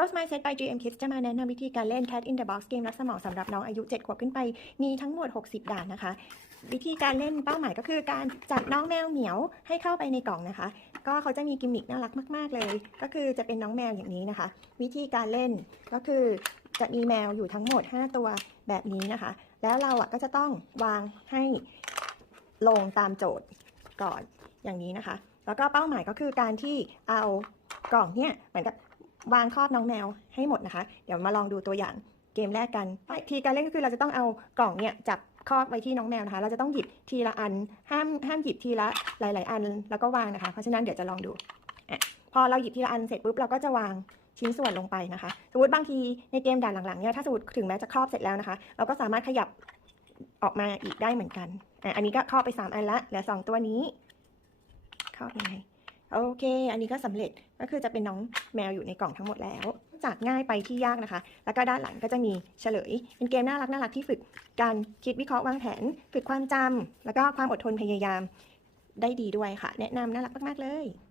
Rose Mindset by GM Kids จะมาแนะนำวิธีการเล่น Cat in the Box เกมรักสมองสำหรับน้องอายุ 7 ขวบขึ้นไป มีทั้งหมด 60 ด่านนะคะ วิธีการเล่นเป้าหมายก็คือการจับน้องแมวเหมียวให้เข้าไปในกล่องนะคะ ก็เขาจะมีกิมมิคน่ารักมากๆเลย ก็คือจะเป็นน้องแมวอย่างนี้นะคะ วิธีการเล่นก็คือจะมีแมวอยู่ทั้งหมด 5 ตัวแบบนี้นะคะ แล้วเราอะก็จะต้องวางให้ลงตามโจทย์ก่อนอย่างนี้นะคะ แล้วก็เป้าหมายก็คือการที่เอากล่องเนี่ยเหมือนกับ วางครอบน้องแมวให้หมดนะคะ เดี๋ยวมาลองดูตัวอย่างเกมแรกกันวิธีการเล่นก็คือเราจะต้องเอากล่องเนี่ยจับครอบไว้ที่น้องแมวนะคะ เราจะต้องหยิบทีละอัน ห้ามห้ามหยิบทีละหลาย ๆ อันแล้วก็วางนะคะ เพราะฉะนั้นเดี๋ยวจะลองดูอะพอเราหยิบทีละอันเสร็จปุ๊บเราก็จะวางชิ้นส่วนลงไปนะคะ สมมติบางทีในเกมด่านหลัง ๆ เนี่ย ถ้าสมมติถึงแม้จะครอบเสร็จแล้วนะคะ เราก็สามารถขยับออกมาอีกได้เหมือนกันอะอันนี้ก็ครอบไป 3 อันละ เหลือ 2 ตัวนี้ ครอบยังไง โอเค อันนี้ก็สำเร็จก็คือจะเป็นน้องแมวอยู่ในกล่องทั้งหมดแล้ว จากง่ายไปที่ยากนะคะ แล้วก็ด้านหลังก็จะมีเฉลย เป็นเกมน่ารักน่ารักที่ฝึกการคิดวิเคราะห์วางแผน ฝึกความจำแล้วก็ความอดทนพยายามได้ดีด้วยค่ะ แนะนำน่ารักมาก ๆ เลย